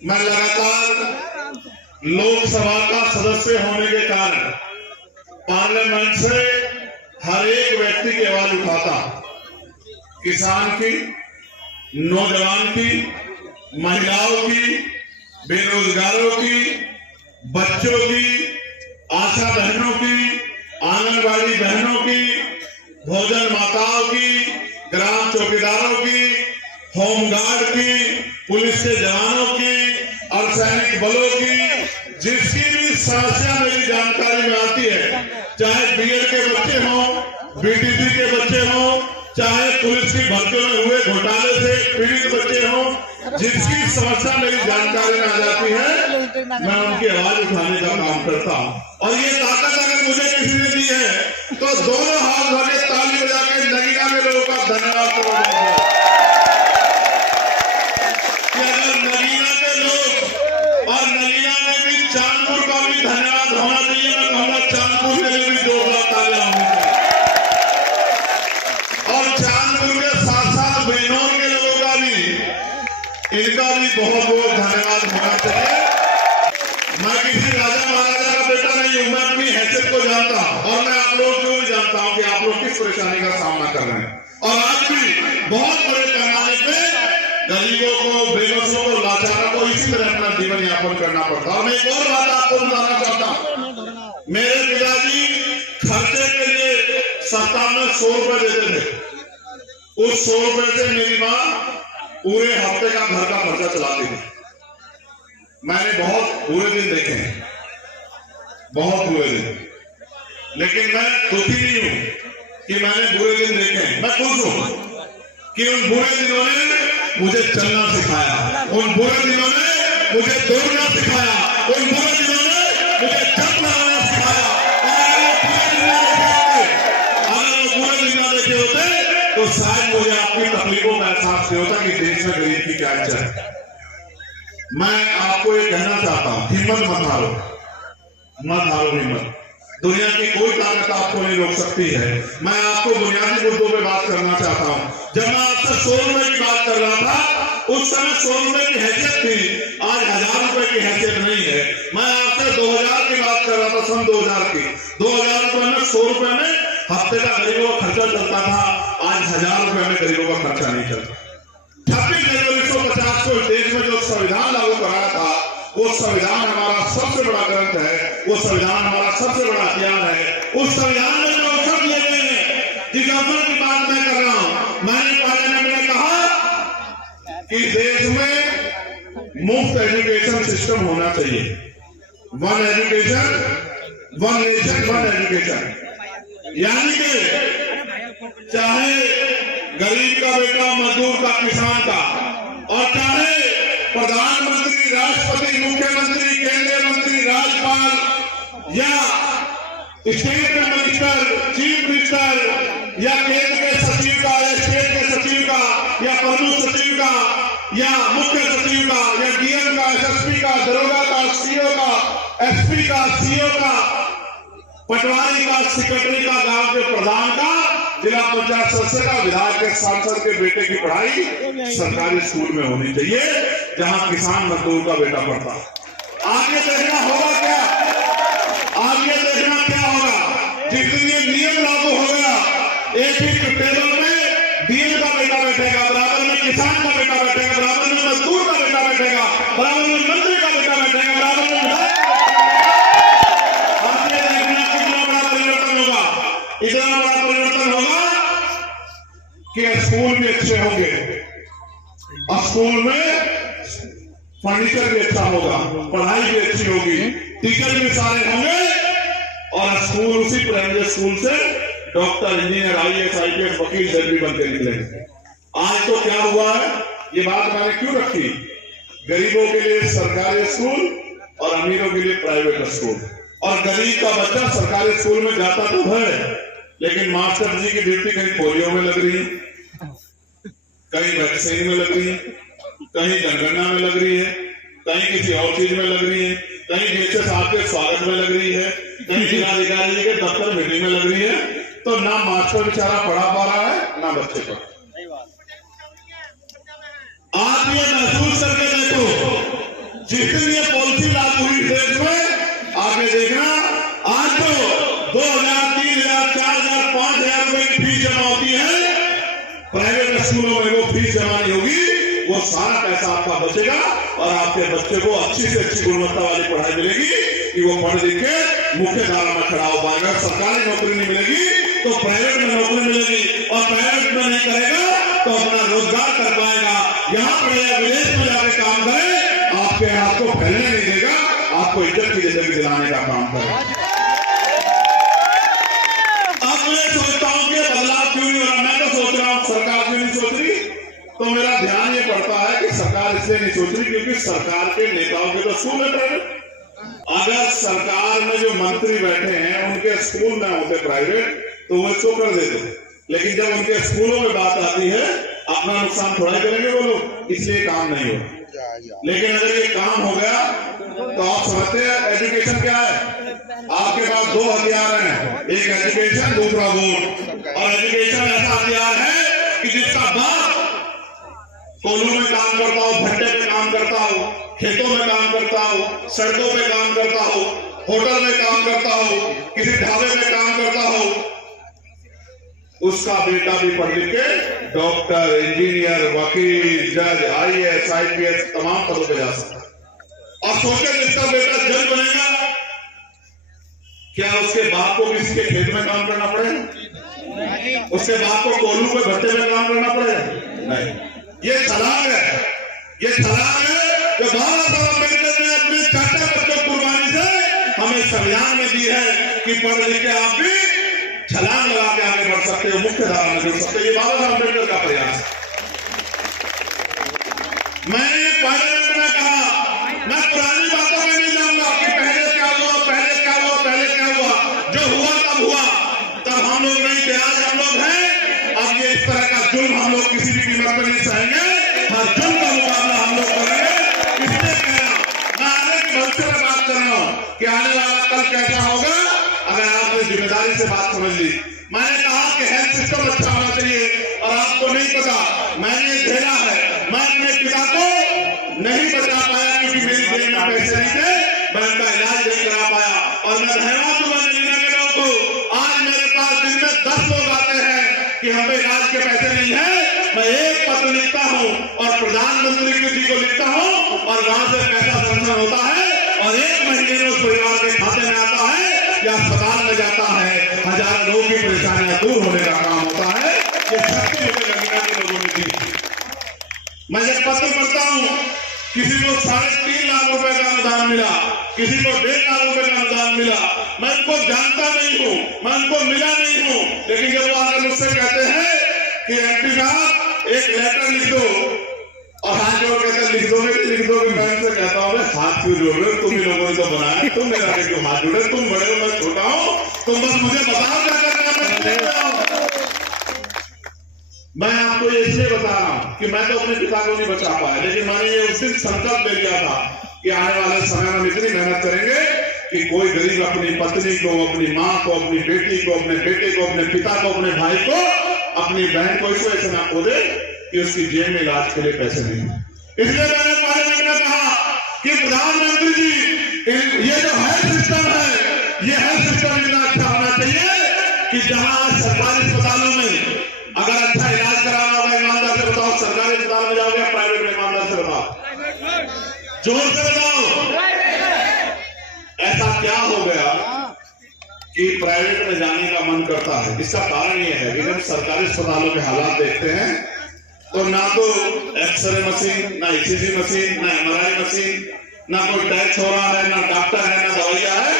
मैं लगातार लोकसभा का सदस्य होने के कारण पार्लियामेंट से हर एक व्यक्ति की आवाज उठाता, किसान की, नौजवान की, महिलाओं की, बेरोजगारों की, बच्चों की, आशा बहनों की, आंगनबाड़ी बहनों की, भोजन माताओं की, ग्राम चौकीदारों की, होमगार्ड की, पुलिस के जवानों की, अर्धसैनिक बलों की, जिसकी भी समस्या मेरी जानकारी में आती है, चाहे बीएड के बच्चे हों, बीटीसी के बच्चे हों, चाहे पुलिस की भर्तियों में हुए घोटाले से पीड़ित बच्चे हों, जिसकी समस्या मेरी जानकारी में आ जाती है, मैं उनकी आवाज उठाने का काम करता हूं। और ये ताकत अगर मुझे किसी ने दी है तो दोनों हाथ भरे ताली बजा के नगीना के लोगों का धन्यवाद करूंगा। अगर नगीना के लोग और नगीना में भी चांदपुर का भी धन्यवाद होना चाहिए, मैं कहूँगा चांदपुर के लिए भी जोरदार तालियां होनी चाहिए। और चांदपुर के साथ साथ बेनौर के लोगों का भी, इनका भी बहुत बहुत धन्यवाद होना चाहिए। मैं किसी राजा महाराजा का बेटा नहीं हूं, मैं अपनी हैसियत को जानता हूं और मैं आप लोगों को भी जानता हूं कि आप लोग किस परेशानी का सामना कर रहे हैं। और आज भी बहुत बड़े पैमाने पे गरीबों को, बेबसों को, लाचारों को इसी तरह अपना जीवन यापन करना पड़ता है। और मैं एक और बात आपको बताना चाहता हूँ, मेरे पिताजी खर्चे के लिए सप्ताह में 100 रुपए देते थे। उस 100 रुपए से मेरी माँ पूरे हफ्ते का घर का खर्चा चलाती थी। मैंने बहुत बुरे दिन देखे हैं, बहुत बुरे दिन, लेकिन मैं दुखी नहीं हूं कि मैंने बुरे दिन देखे हैं। मैं खुश हूं कि उन बुरे दिनों ने मुझे चलना सिखाया, उन बुरे दिनों ने मुझे दौड़ना सिखाया, उन बुरे दिनों ने मुझे जंप लगाना सिखाया। अगर वो बुरे दिन ना देखे होते तो शायद मुझे आपकी तकलीफों का एहसास नहीं होता कि देश में गरीब की क्या इज्जत है। मैं आपको ये कहना चाहता हूं, हिम्मत मत हारो, मत हारो हिम्मत। दुनिया की कोई ताकत आपको नहीं रोक सकती है। मैं आपको बुनियादी मुद्दों पे बात करना चाहता हूं। जब मैं आपसे 100 रुपए की बात कर रहा था, उस समय 100 रुपए की हैसियत थी, आज 1000 रुपए की हैसियत नहीं है। मैं आपसे 2000 की बात कर रहा था, सन 2000 की। 2000 रुपए में 100 रुपए में हफ्ते का गरीबों का खर्चा चलता था, आज 1000 रुपए में गरीबों का खर्चा नहीं चलता। 26 जनवरी 1950 को देश में जो संविधान लागू कराया था, वो संविधान हमारा सबसे बड़ा ग्रंथ है, वो संविधान हमारा सबसे बड़ा हथियार है। उस संविधान में जो अवसर दिए गए हैं, जिस अवसर की बात मैं कर रहा हूं, मैंने पार्लियामेंट में कहा कि देश में मुफ्त एजुकेशन सिस्टम होना चाहिए। One education, one nation, one education. यानी कि चाहे गरीब का बेटा, मजदूर का, किसान का, और चाहे प्रधानमंत्री, राष्ट्रपति, मुख्यमंत्री, केंद्रीय मंत्री, राज्यपाल या स्टेट मिनिस्टर, चीफ मिनिस्टर या केंद्र के सचिव का या स्टेट के सचिव का या प्रमुख सचिव का या मुख्य सचिव का या डीएम का, एसएसपी का, दरोगा का, सीओ का, एसपी का, सीओ का, पटवारी का, सेक्रेटरी का, गांव के प्रधान का, जिला पंचायत सदस्य का, विधायक के, सांसद के बेटे की पढ़ाई सरकारी स्कूल में होनी चाहिए, जहां किसान मजदूर का बेटा पढ़ता है। आगे देखना होगा क्या, आगे देखना क्या होगा। जिस दिन ये नियम लागू हो गया, एक ही टेबल में डीएम का बेटा बैठेगा, बराबर में किसान का बेटा बैठेगा, बराबर में मजदूर का बेटा बैठेगा, बराबर में मंत्री का बेटा बैठेगा, बराबर में विधायक। आगे देखना कितना बड़ा परिवर्तन होगा, इतना बड़ा परिवर्तन होगा कि स्कूल भी अच्छे होंगे, स्कूल में फर्नीचर भी अच्छा होगा, पढ़ाई भी अच्छी होगी, टीचर भी सारे होंगे, और स्कूल उसी प्राइमरी स्कूल से डॉक्टर, इंजीनियर, आईएएस, आईपीएस, वकील, जज भी बनते निकलेंगे। आज तो क्या हुआ है, ये बात मैंने क्यों रखी, गरीबों के लिए सरकारी स्कूल और अमीरों के लिए प्राइवेट स्कूल। और गरीब का बच्चा सरकारी स्कूल में जाता तो है, लेकिन मास्टर जी की ड्यूटी कहीं पोलियो में लग रही है, कहीं वैक्सीन में लग रही है, कहीं जनगणना में लग रही है, कहीं किसी और चीज में लग रही है, कहीं जैसे साहब के स्वागत में लग रही है, कहीं जिलाधिकारी जी के दफ्तर मीटिंग में लग रही है। तो ना मास्टर बेचारा पढ़ा पा रहा है, ना बच्चे पढ़। आप ये महसूस करके देखो जिस दिन ये पॉलिसी लागू हुई देश में, आगे देखना, आज तो 2000, 3000, 4000, 5000 रुपए की फीस जमा होती है, प्राइवेट स्कूलों में वो फीस जमा नहीं होगी, वो सारा पैसा आपका बचेगा और आपके बच्चे को अच्छी से अच्छी गुणवत्ता वाली पढ़ाई मिलेगी कि वो पढ़ लिख के मुख्य धारा में खड़ा हो पाएगा। सरकारी नौकरी नहीं मिलेगी तो प्राइवेट में नौकरी मिलेगी, और प्राइवेट में नहीं करेगा तो अपना रोजगार कर पाएगा। यहाँ पर या विदेश में जाकर काम करे, आपके हाथ को फैलने नहीं देगा, आपको इज्जत की जिंदगी दिलाने का काम करेगा। अब मैं सोचता हूँ कि बदलाव क्यों नहीं हो रहा, मैं तो सोच रहा हूँ सरकार क्यों नहीं सोच रही, तो मेरा ध्यान ये पड़ता है कि सरकार इसलिए नहीं सोच रही क्योंकि सरकार के नेताओं के तो स्कूल है प्राइवेट। अगर सरकार में जो मंत्री बैठे हैं उनके स्कूल ना होते प्राइवेट तो वो इसको कर देते, लेकिन जब उनके स्कूलों में बात आती है अपना नुकसान थोड़ा ही करेंगे वो लोग, इसलिए काम नहीं हो। लेकिन अगर ये काम हो गया तो आप समझते हैं एजुकेशन क्या है, आपके पास दो हथियार हैं, एक एजुकेशन, दूसरा वोट। और एजुकेशन ऐसा हथियार है कि जिसका बाप कोल्हू में काम करता हो, भट्टे पे काम करता हो, खेतों में काम करता हो, सड़कों पे काम करता हो, होटल में काम करता हो, किसी ढाबे में काम करता हो, उसका बेटा भी पढ़ लिख के डॉक्टर, इंजीनियर, वकील, जज, IAS, IPS तमाम पदों पे जा सकता है। और सोचे जिसका बेटा जज बनेगा, क्या उसके बाप को किसी के खेत में काम करना पड़ेगा? उसके बाप को कोल्हू पे भट्टे में काम करना पड़ेगा? नहीं। ये छलांग है, ये छलांग है जो बाबा साहब अम्बेडकर ने अपने चाचा बच्चों कुर्बानी से हमें संविधान में दी है कि पढ़ लिख के आप भी छलांग लगा के आगे बढ़ सकते हो, मुख्य धारा में जुड़ सकते हो। ये बाबा साहब अम्बेडकर का प्रयास। मैंने पार्लियामेंट में कहा, मैं पुरानी बातों में नहीं जाऊंगा कि पहले क्या हुआ, पहले क्या हुआ, पहले क्या हुआ, जो हुआ तब हुआ, तब हम लोग नहीं थे, आज हम लोग हैं। अब ये इस तरह का जुल्म हम लोग किसी भी कीमत पर नहीं सहेंगे, हर जुल्म का मुकाबला हम लोग करेंगे। इसलिए कह रहा हूं, मैं आने के भविष्य में बात कर रहा हूं कि आने वाला कल कैसा होगा अगर आपने जिम्मेदारी से बात समझ ली। मैंने कहा कि हेल्थ सिस्टम अच्छा होना चाहिए, और आपको नहीं पता मैंने झेला है, मैं अपने पिता को नहीं बचा पाया क्योंकि मेरी जेब में पैसे नहीं थे, मैं उनका इलाज नहीं करा पाया। और मैं धन्यवाद दूंगा नगीना के लोगों को, आज मेरे पास दिन में 10 लोग आते हैं कि हमें इलाज के पैसे नहीं है, मैं एक पत्र लिखता हूँ और प्रधानमंत्री जी को लिखता हूँ और वहां से पैसा संकलन होता है और 1 महीने में उस परिवार के खाते में आता है या अस्पताल में जाता है, हजारों लोगों की परेशानियां दूर होने का काम होता है। ये शक्ति मुझे नगीना के लोगों ने दी। मैं जब पत्र पढ़ता हूँ, किसी को 3.5 लाख रुपए का अनुदान मिला, किसी को 1.5 लाख रुपए का अनुदान मिला, मैं उनको जानता नहीं हूँ, मैं उनको मिला नहीं हूँ, लेकिन जब वो आकर मुझसे कहते हैं कि MP साहब एक लेटर लिख दो, और हाथ जोड़ कहते लिख दोगे, मैं उनसे कहता हूँ हाथ क्यों जोड़ रहे हो, तुम ही लोगों ने तो बनाया, तुम मेरा क्यों हाथ जोड़े, तुम बड़े हो मैं छोटा हूँ, तुम बस मुझे बताओ क्या करना है। मैं आपको ये इसलिए बता रहा हूं कि मैं तो अपने पिता को नहीं बचा पाया, लेकिन मैंने ये उस दिन संकल्प ले लिया था कि आने वाले समय में इतनी मेहनत करेंगे कि कोई गरीब अपनी पत्नी को, अपनी माँ को, अपनी बेटी को, अपने बेटे को, अपने पिता को, अपने भाई को, अपनी बहन को इसको ऐसे ना खो दे कि उसकी जेब में इलाज के लिए पैसे नहीं। इसलिए मैंने पार्लियामेंट में कहा कि प्रधानमंत्री जी ये जो हेल्थ सिस्टम है, ये हेल्थ सिस्टम इतना अच्छा होना चाहिए कि जहां सरकारी अस्पतालों में अगर अच्छा इलाज कराना होगा, ईमानदार से बताओ, सरकारी अस्पताल में जाओगे या प्राइवेट में? ईमानदार से बताओ, जोर से बताओ। ऐसा क्या हो गया कि प्राइवेट में जाने का मन करता है? इसका कारण यह है कि जब सरकारी अस्पतालों के हालात देखते हैं तो ना तो एक्सरे मशीन, ना ECG मशीन, ना MRI मशीन, ना कोई टैक्स हो रहा है, ना डॉक्टर है, ना दवाइयां है,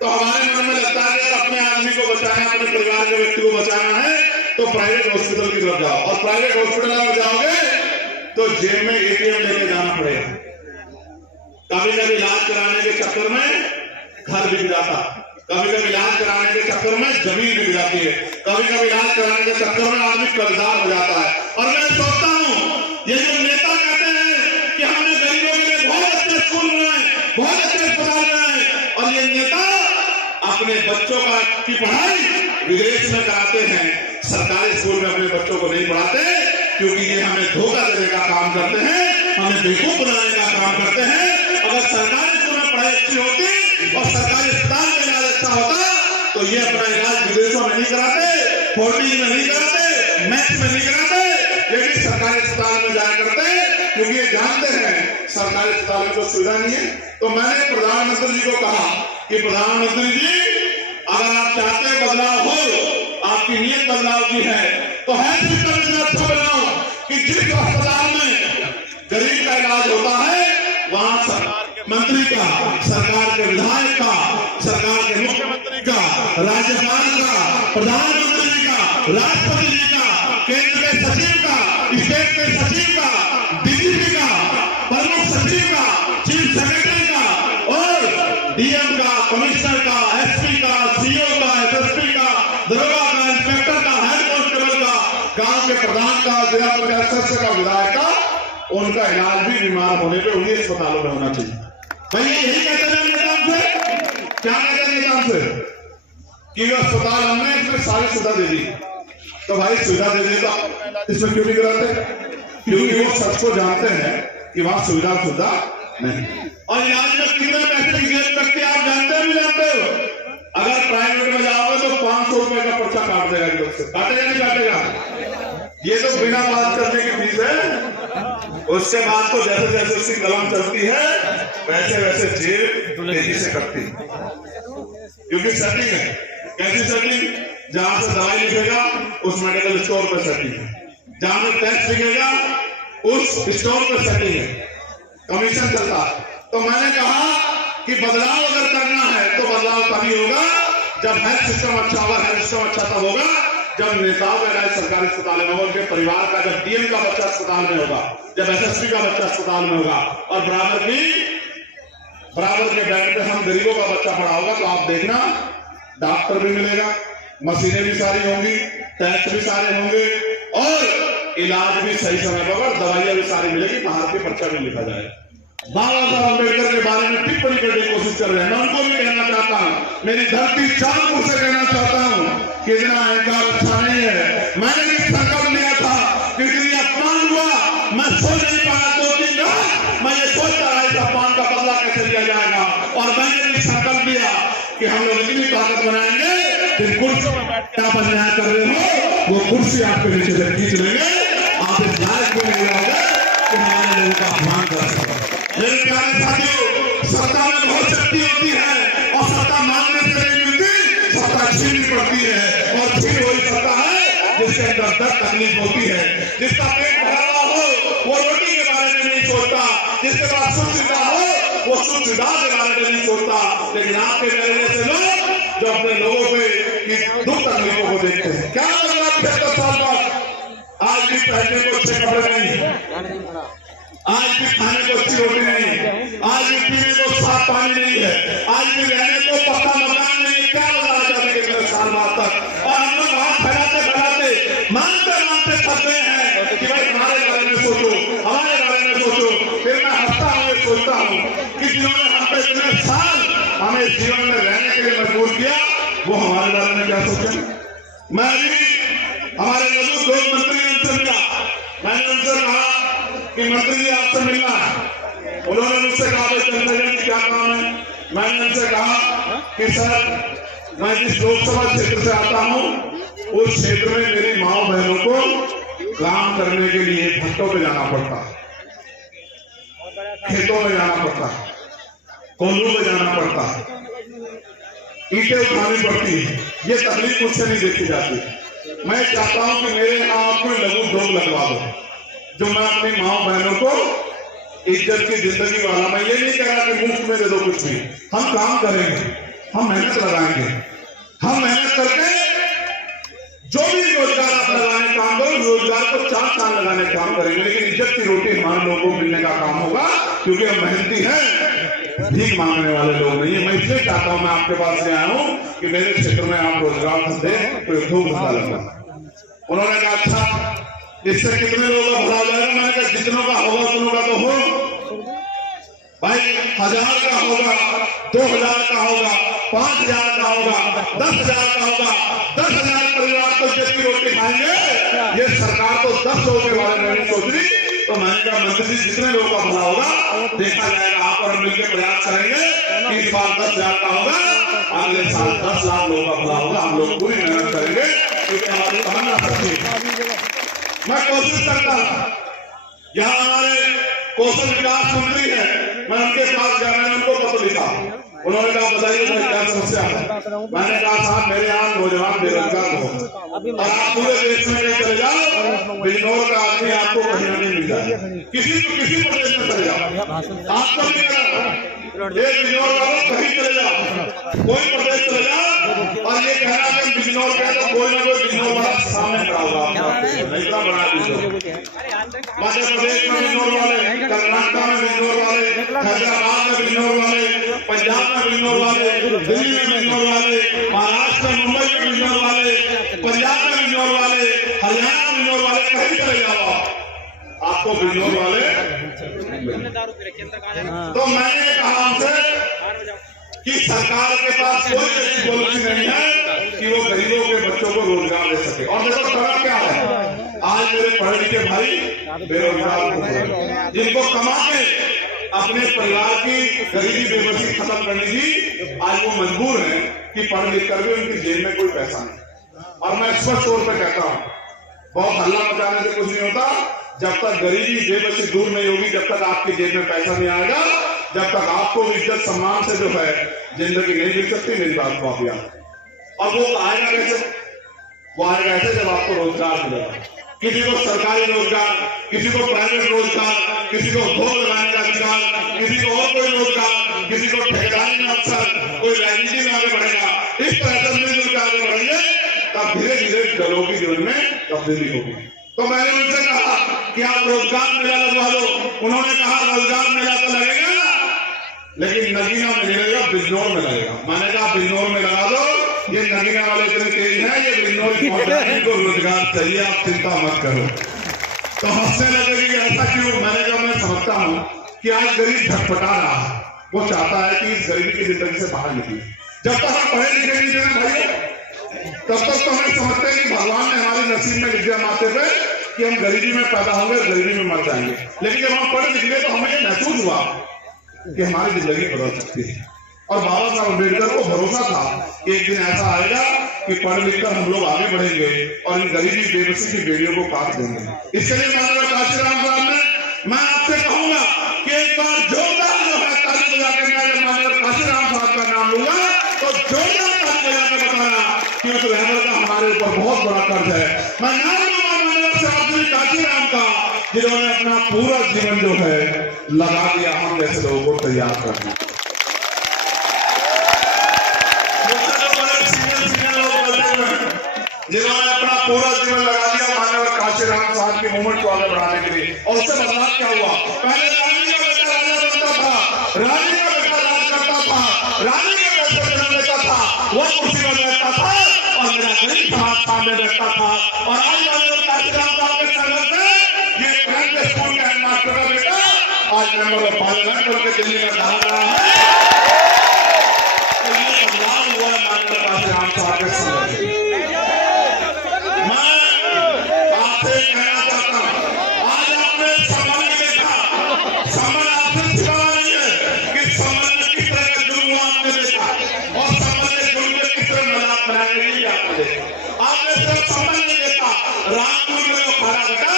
तो हमारे मन में लगता है कि अपने आदमी को बचाना, अपने परिवार के व्यक्ति को बचाना है तो प्राइवेट हॉस्पिटल की तरफ जाओ। और प्राइवेट हॉस्पिटल में जाओगे तो जेब में ATM लेके जाना पड़ेगा। कभी कभी इलाज कराने के चक्कर में घर बिक जाता, कभी कभी इलाज कराने के चक्कर में जमीन बिक जाती है, कभी कभी इलाज कराने के चक्कर में आदमी कर्जदार हो जाता है। और मैं सोचता हूँ ये जो नेता कहते हैं कि हमने गरीबों के लिए बहुत अच्छे स्कूल बनाए, बहुत अच्छे अस्पताल बनाए, और ये नेता अपने बच्चों की पढ़ाई विदेश में कराते हैं, सरकारी स्कूल में अपने बच्चों को नहीं पढ़ाते, क्योंकि ये हमें धोखा देने का काम करते हैं, हमें बेवकूफ बनाने का काम करते हैं। अच्छी होती और सरकारी अस्पताल में इलाज अच्छा होता तो ये अपना इलाज विदेशों में नहीं कराते, फोर्टिंग में नहीं कराते, मैच में नहीं कराते, ये भी सरकारी अस्पताल में जाया करते, क्योंकि ये जानते हैं सरकारी अस्पताल में तो सुविधा नहीं है। तो मैंने प्रधानमंत्री जी को कहा कि प्रधानमंत्री जी, अगर आप चाहते हैं बदलाव हो, आपकी नीयत बदलाव की है, तो हेल्थ सिस्टम अच्छा बनाओ कि जिस अस्पताल में गरीब का इलाज होता है वहां सरकार के मंत्री का, सरकार के विधायक का, सरकार के मुख्यमंत्री का, राज्यपाल का, प्रधानमंत्री का, राष्ट्रपति जी का, केंद्र के सचिव का, स्टेट के सचिव का, डीजीपी का, प्रमुख सचिव का, चीफ सेक्रेटरी का और डीएम का, कमिश्नर का, एसपी का, सीओ का, एसएसपी का, दरोगा का, इंस्पेक्टर का, हेड कांस्टेबल का, गांव के प्रधान का, जिला पंचायत सदस्य का, विधायक का, उनका इलाज भी बीमार होने पे उन्हीं अस्पतालों में होना चाहिए। भाई यही कहते हैं निजाम से, क्या कहते हैं निजाम से कि वो अस्पताल हमने इसमें सारी सुविधा दे दी, तो भाई सुविधा दे देता इसमें क्यों नहीं कराते? क्योंकि वो सच को जानते हैं कि वहां सुविधा नहीं। और इलाज में कितने पैसे की जेब लगती है आप जानते हो? अगर प्राइवेट में जाओगे तो 500 रुपए का पर्चा काट देगा एक लोग से, काटेगा नहीं काटेगा? ये तो बिना बात करने की फीस है। उसके बाद तो जैसे जैसे उसकी कलम चलती है वैसे वैसे जेब तेजी से कटती है, क्योंकि सेटिंग है। कैसी सेटिंग? जहां से दवाई लिखेगा उस मेडिकल स्टोर पर सेटिंग है, जहां से टेस्ट लिखेगा उस स्टोर पर सेटिंग है, कमीशन चलता है। तो मैंने कहा कि बदलाव अगर करना है तो बदलाव तभी होगा जब हेल्थ सिस्टम अच्छा होगा। हेल्थ सिस्टम अच्छा तब होगा जब नेताओं का इलाज सरकारी अस्पताल में होगा, उनके परिवार का, जब डीएम का बच्चा अस्पताल में होगा, जब एसएसपी का बच्चा अस्पताल में होगा, और बराबर के बैंड पे हम गरीबों का बच्चा पड़ा होगा, तो आप देखना डॉक्टर भी मिलेगा, मशीनें भी सारी होंगी, टेस्ट भी सारे होंगे और इलाज भी सही समय पर होगा, दवाइयां भी सारी मिलेगी, बाहर के पर्चा भी लिखा जाएगा। बाबा साहब अम्बेडकर के बारे में टिप्पणी करने की कोशिश कर रहे हैं, मैं उनको भी कहना चाहता हूं, मेरी धरती चांदपुर से कहना चाहता हूं कि इतना अहंकार अच्छा नहीं है। मैंने भी संकल्प लिया था कि यदि अपमान हुआ, मैं सोच नहीं पाया 2-3 रात, मैं ये सोचता रहा इस अपमान का बदला कैसे लिया जाएगा, और मैंने भी संकल्प लिया कि हम लोग इतनी ताकत बनाएंगे कि कुर्सी में बैठ के आप अन्याय कर रहे हो वो कुर्सी आपके नीचे से खींच लेंगे, आप इस लायक भी नहीं रहोगे कि हमारे लोगों का अपमान कर सको। मेरे प्यारे साथियों, सत्ता में बहुत शक्ति होती है और सत्ता मांगने से नहीं मिलती, सत्ता छीननी पड़ती है, और छीन वही सत्ता है जिसके अंदर दर्द तकलीफ होती है। जिसका पेट भरा हुआ हो वो रोटी के बारे में नहीं सोचता, जिसके पास सुख सुविधा हो वो सुख सुविधा के बारे में नहीं सोचता। लेकिन आपके मेरे जैसे लोग जो अपने लोगों पे दुख तकलीफों को देखते हैं, क्या लगा 75 साल बाद आज भी पहनने को अच्छे कपड़े नहीं, आज भी खाने को अच्छी रोटी नहीं, आज भी पीने को साफ पानी नहीं है, आज भी रहने को पक्का मकान नहीं, क्या लगा जाने के साल बाद तक, और हम लोग हाथ फैलाते मानते थक गए हैं कि भाई हमारे बारे में सोचो, हमारे बारे में सोचो। फिर मैं हंसता हूँ, सोचता हूँ कि जिन्होंने हम पे इतने साल हमें जीवन में रहने के लिए मजबूर किया वो हमारे बारे में क्या सोचे। मैं भी हमारे लोग मंत्री उनसे मिला, मैंने उनसे कहा कि मंत्री जी आपसे मिलना है। उन्होंने मुझसे कहा चंद्रजन क्या काम है। मैंने उनसे कहा कि सर मैं जिस लोकसभा क्षेत्र से आता हूँ उस क्षेत्र में मेरी माँ बहनों को काम करने के लिए भट्टों पे जाना पड़ता है, खेतों में जाना पड़ता है, कोल्हू में जाना पड़ता है, ईंटें उठानी पड़ती है। ये तकलीफ मुझसे नहीं देखी जाती। मैं चाहता हूं कि मेरे यहाँ आप कोई लघु उद्योग लगवा दो जो मैं अपनी माँ बहनों को इज्जत की जिंदगी वाला, मैं ये नहीं कह रहा कि मुफ्त में दे दो कुछ भी, हम काम करेंगे, हम मेहनत लगाएंगे, हम मेहनत करके जो भी रोजगार आप लगाने काम करो, रोजगार को 4 साल लगाने काम करेंगे, लेकिन इज्जत की रोटी हमारे लोगों को मिलने का काम होगा, क्योंकि हम मेहनती हैं, भीख मांगने वाले लोग नहीं है। मैं इसलिए चाहता हूं, मैं आपके पास से आया हूं कि मेरे क्षेत्र में आप रोजगार दें, कोई उद्योग धंधा लगा। उन्होंने कहा अच्छा इससे कितने लोगों का भला हो जाएगा। मैंने कहा जितनों का होगा उतनों का तो हो भाई, 1000 का होगा, 2000 का होगा, 5000 का होगा, 10,000 का होगा, 10,000 परिवार तो जिसकी रोटी खाएंगे। ये सरकार तो 10 लोगों के बारे में नहीं सोच रही, तो मैंने कहा मंत्री जी जितने लोगों का भला होगा देखा जाएगा, आप और हम मिलकर प्रयास करेंगे। इस बार 10,000 का होगा, अगले साल 10 लाख लोगों का भला होगा। हम लोग पूरी मेहनत करेंगे क्योंकि हमारी तमन्ना सच्ची है। मैं कोशिश करता हूँ, यहाँ हमारे कौशल विकास मंत्री है, मैं उनके पास गया, मैंने उनको पत्र लिखा। उन्होंने कहा बताइए क्या समस्या है। मैंने कहा साहब मेरे यहाँ नौजवान बेरोजगार हो और आप पूरे देश में कहीं चले जाओ, बिजनौर का आदमी आपको कहीं नहीं मिल जाए, किसी प्रदेश में चले जाओ आपको नहीं मिलेगा। एक बिजनौर वालों कहीं चले जाओ, कोई प्रदेश चले जाओ और ये कहना कि बिजनौर के तो कोई ना कोई बिजनौर वाला सामने खड़ा होगा, नहीं बना दीजिए। मध्य प्रदेश में बिजनौर वाले, कर्नाटक में बिजनौर वाले, हैदराबाद में बिजनौर वाले, पंजाब में बिजनौर वाले, दिल्ली में बिजनौर वाले, महाराष्ट्र में मुंबई में बिजनौर वाले, पंजाब में बिजनौर वाले, हरियाणा में बिजनौर वाले, कहीं चले जाओ आपको बिजनौर वाले। तो मैंने कहा हमसे कि सरकार के पास कोई ऐसी पॉलिसी नहीं है कि वो गरीबों के बच्चों को रोजगार दे सके। और देखो कारण क्या है, आज मेरे पढ़े लिखे भाई बेरोजगार हो, जिनको कमा के अपने परिवार की गरीबी बेबसी खत्म करने की आज वो मजबूर है कि पढ़ लिख कर भी उनकी जेब में कोई पैसा नहीं। और मैं स्पष्ट तौर पर कहता हूँ, बहुत हल्ला मचाने से कुछ नहीं होता। जब तक गरीबी बेबसी दूर नहीं होगी, जब तक आपकी जेब में पैसा नहीं आएगा, जब तक आपको इज्जत सम्मान से जो है जिंदगी नहीं मिल सकती। मेरी बात को आप याद। और वो आएगा कैसे? वो आएगा ऐसे जब आपको रोजगार मिलेगा, किसी को सरकारी रोजगार, किसी को प्राइवेट रोजगार, किसी को भोग लगाने का अधिकार, किसी को और कोई रोजगार, किसी को ठेकेदारी में अवसर, कोई राजनीति में आगे बढ़ेगा। इस तरह से मिलजुल के आगे बढ़ेंगे, तब धीरे धीरे लोगों की जीवन में तब्दीली होगी। तो मैंने उनसे कहा कि आप रोजगार मेला लगवा दो। उन्होंने कहा रोजगार मेला तो लगेगा लेकिन नगीना में नहीं लगेगा, बिजनौर में लगेगा। मैंने कहा बिजनौर में लगा दो, ये नगीना वाले इतने तेज हैं, ये बिजनौर को रोजगार चाहिए, आप चिंता मत करो। तो हंसने लगे कि ऐसा क्यों? मैंने कहा मैं समझता हूँ कि आज गरीब झटपटा रहा है, वो चाहता है कि इस गरीबी की जिंदगी से बाहर निकले। जब तक हम पढ़े लिखे नहीं थे भाई, तब तक तो हमें समझते हैं कि भगवान ने हमारे नसीब में लिख दिया माथे पे कि हम गरीबी में पैदा होंगे, गरीबी में मर जाएंगे। लेकिन जब हम पढ़े लिखे तो हमें ये महसूस हुआ कि हमारी जिंदगी बदल सकती है। और बाबा साहब अम्बेडकर को भरोसा था कि एक दिन ऐसा आएगा कि पढ़ लिख कर हम लोग आगे बढ़ेंगे और इन गरीबी बेबसी की बेड़ियों को काट देंगे। इसके लिए माननीय काशीराम साहब ने, मैं आपसे कहूंगा कि एक बार जोरदार जो है ताली बजा के मैं माननीय काशीराम साहब का नाम लूंगा तो जोरदार ताली बजा के बताना कि उस रहमत का हमारे ऊपर बहुत बड़ा कर्ज है। मैं नाम लूंगा माननीय श्री काशीराम का, जिन्होंने अपना पूरा जीवन जो है लगा दिया हम जैसे लोगों को तैयार करने। जिन्होंने अपना पूरा जीवन लगा दिया माननीय काशीराम साहब के मूवमेंट को आगे बढ़ाने के लिए। और उससे बदलाव क्या हुआ? पहले रानी का बेटा राजा बनता था, रानी का बेटा राज करता था, रानी का बेटा जन्म लेता था, वो कुर्सी पर बैठता था और मेरा गरीब समाज सामने बैठता था। और आज माननीय काशीराम साहब के संघर्ष से ये प्राइमरी स्कूल के हेडमास्टर का बेटा आज मेंबर ऑफ पार्लियामेंट होकर दिल्ली में रहा है। तो ये बदलाव हुआ माननीय काशीराम साहब के संघर्ष। रामपुर में जो खड़ा बेटा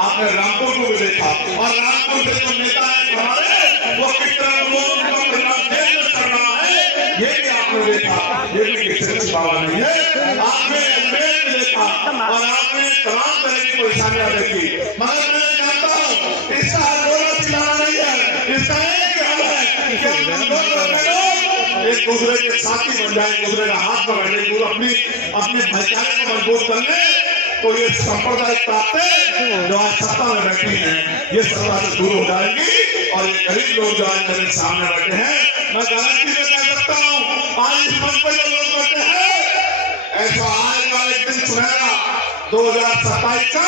आपने रामपुर को भी देखा और रामपुर के जो नेता है हमारे वो किस तरह लोगों का परिणाम देश में कर रहा है ये भी आपने देखा। ये भी किसी से बाबा नहीं है, आपने अजमेर में देखा और आपने तमाम तरह की परेशानियां देखी। मगर मैं जानता हूँ इसका आंदोलन चिल्लाना नहीं है, इसका एक हल है कि एक दूसरे के साथी बन जाए, एक दूसरे का हाथ पकड़े, अपने भाईचारे को मजबूत कर ले। तो ये सांप्रदायिक ताकतें जो आज सत्ता में बैठी हैं ये सत्ता से दूर हो जाएंगी और ये गरीब लोग जो आज मेरे सामने बैठे हैं, मैं गारंटी से कह सकता हूँ आज इस मंच पर जो लोग बैठे हैं ऐसा आएगा एक दिन सुनेगा 2027 का,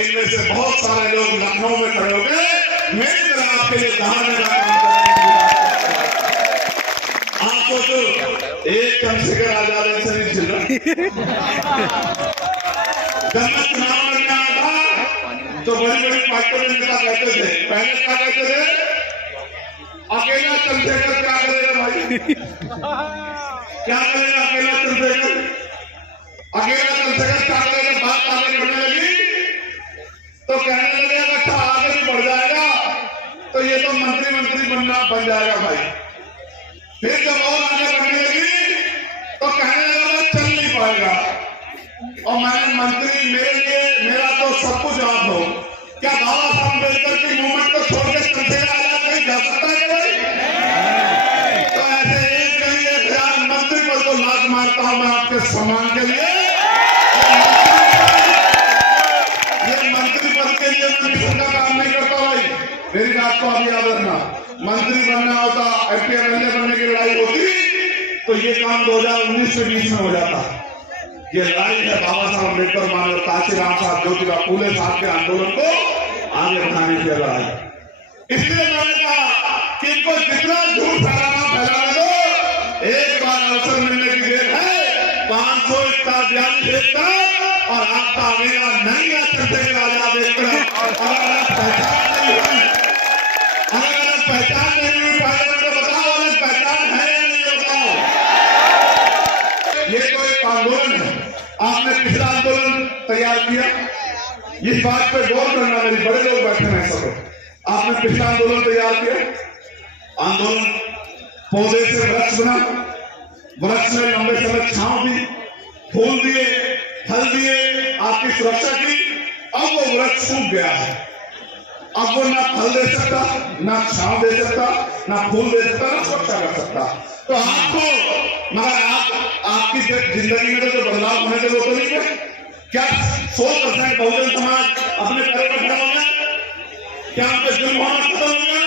इनमें से बहुत सारे लोग लखनऊ में खड़े हो गए मेरी तरह आपके लिए धारने का काम करेंगे। आपको तो एक चंद्रशेखर आजाद से नहीं चिल रहा। जब मैं चुनाव लड़ने आया था तो बड़ी बड़ी पार्टी में नेता कहते थे, पहले क्या कहते थे, अकेला चंद्रशेखर क्या करेगा भाई, क्या करेगा अकेला चंद्रशेखर, अकेला चंद्रशेखर क्या करेगा। बात आगे बढ़ने लगी तो कहने लगे अच्छा आगे भी बढ़ जाएगा तो ये तो मंत्री बन जाएगा भाई। फिर जब और आगे बढ़ने लगी तो कहने लगा चल नहीं पाएगा। और मैंने मंत्री मेरे लिए मेरा तो सब कुछ आप हो, क्या बाबा साहब अम्बेडकर की मूवमेंट को छोड़ के चंद्रशेखर आजाद कहीं जा सकता है भाई? तो ऐसे एक कहीं 1000 मंत्री पर तो लात मारता हूं मैं आपके सम्मान के लिए। ये मंत्री पद के लिए मैं मिशन का काम नहीं करता भाई, मेरी बात को आप याद रखना। मंत्री बनना होता, एमपी एमएलए बनने की लड़ाई होती तो ये काम 2019 से 20 में हो जाता। ये लड़ाई है बाबा साहब अम्बेडकर, मानव काशीराम साहब, ज्योतिबा फूले साहब के आंदोलन को आगे बढ़ाने की लड़ाई। इसलिए मैंने कहा कि इनको जितना झूठ फैलाना दो, एक बार अवसर मिलने की देर है। 541 और आपका मेरा नहीं है चंद्रशेखर आजाद एक तरफ। अगर पहचान नहीं हुई, अगर पहचान नहीं हुई पहले तो बताओ, अगर पहचान है या नहीं बताओ। ये तो एक आंदोलन है, आपने पिछला आंदोलन तैयार किया, इस बात पे गौर करना, मेरे बड़े लोग बैठे हैं सब। आपने पिछला आंदोलन तैयार किया, आंदोलन पौधे से वृक्ष बना, वृक्ष में लंबे समय छांव दी, फूल दिए, फल दिए, आपकी सुरक्षा की। अब वो वृक्ष सूख गया है, अब वो ना फल दे सकता, ना छांव दे सकता, ना फूल दे सकता, ना सुरक्षा कर सकता। तो आपको मगर आपकी जिंदगी में जो बदलाव होने थे वो तो नहीं हुए। क्या 100% बहुजन समाज अपने पैरों पर खड़ा हो गया? क्या उनको जुल्म होना खत्म हो गया?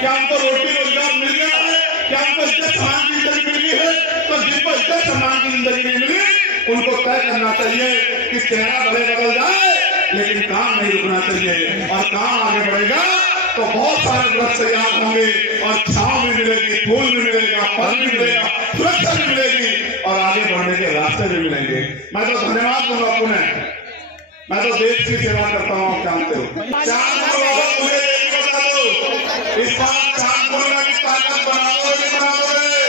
क्या उनको रोटी रोजगार मिल गया है? क्या उनको इज्जत सम्मान की जिंदगी मिल गई है? तो जिनको इज्जत सम्मान की जिंदगी नहीं मिली उनको तय करना चाहिए कि चेहरा भले बदल जाए लेकिन काम नहीं रुकना चाहिए। और काम आगे बढ़ेगा तो बहुत सारे वृक्ष तैयार होंगे और छांव भी मिलेगी, फूल भी मिलेगा, फल भी मिलेगा, सुरक्षा भी मिलेगी और आगे बढ़ने के रास्ते भी मिलेंगे। मैं तो धन्यवाद दूंगा पुनः, मैं तो देश की सेवा करता हूँ, आप जानते हो। चांदपुर वालों मुझे एक बता दो, इस बार चांदपुर में की ताकत बना दो, नहीं बना दोगे?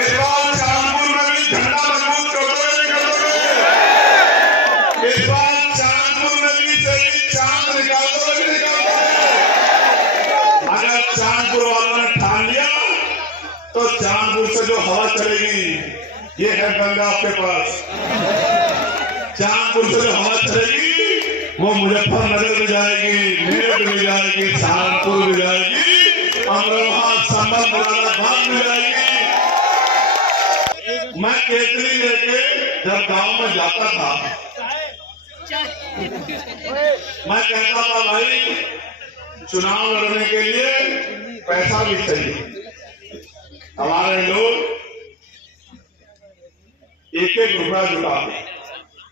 इस बार चांदपुर में भी झंडा मजबूत कर दोगे, नहीं कर दोगे? इस बार चांदपुर में भी चांद निकाल दोगे, नहीं निकाल दोगे? अगर चांदपुर वालों ने ठान लिया तो चांदपुर से जो हवा चलेगी ये है गंगा आपके पास। चांदपुर से जो हवा चलेगी वो मुजफ्फरनगर में जाएगी, मेरठ में जाएगी, सहारनपुर में जाएगी, अमरोहा, संभल, मुरादाबाद में जाएगी। मैं केतली लेके जब गांव में जाता था मैं कहता था भाई चुनाव लड़ने के लिए पैसा भी चाहिए। हमारे लोग एक एक रुपया जुटाते,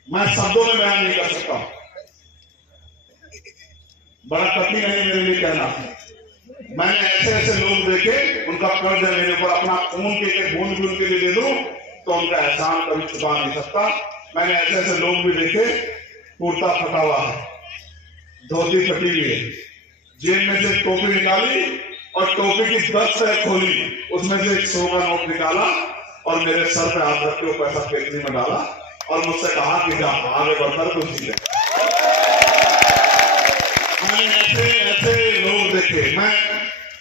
मैं शब्दों में बयान नहीं कर सकता, बड़ा कठिन है मेरे लिए कहना। मैंने ऐसे ऐसे लोग देखे, उनका कर्ज है मेरे ऊपर, अपना खून के बूंद भी उनके लिए दे दूं तो उनका एहसान कभी छुपा नहीं सकता। मैंने ऐसे ऐसे लोग भी देखे, कुर्ता फटा हुआ है, धोती फटी हुई है, जेब में से टोपी निकाली और टोपी की 10 तह खोली, उसमें से 100 का नोट निकाला और मेरे सर पे हाथ रख के वो पैसा पेटनी में डाला और मुझसे कहा कि जा आगे बढ़कर कुछ सीखे। मैंने ऐसे ऐसे लोग देखे। मैं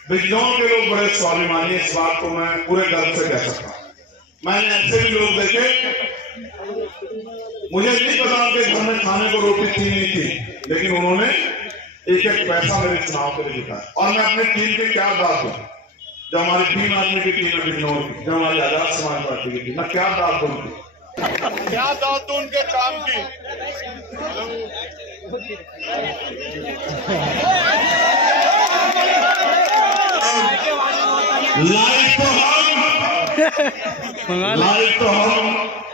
बिजनौर के लोग बड़े स्वाभिमानी, इस बात को मैं पूरे गर्व से कह सकता हूँ। मैंने ऐसे भी लोग देखे, मुझे नहीं पता उनके घर में खाने को रोटी थी नहीं थी, लेकिन उन्होंने एक एक पैसा मेरे चुनाव के लिए दिखाया। और मैं अपने टीम के क्या दाद दूं, जो हमारी 3 आदमी की टीम है बिजनौर की, जो हमारी आजाद समाज पार्टी की थी, मैं क्या दाद दूं उनकी, क्या दाद दूं उनके काम की। लाइट तो हम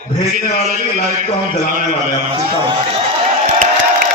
भेजने वाले नहीं, लाइट तो हम जलाने वाले हैं।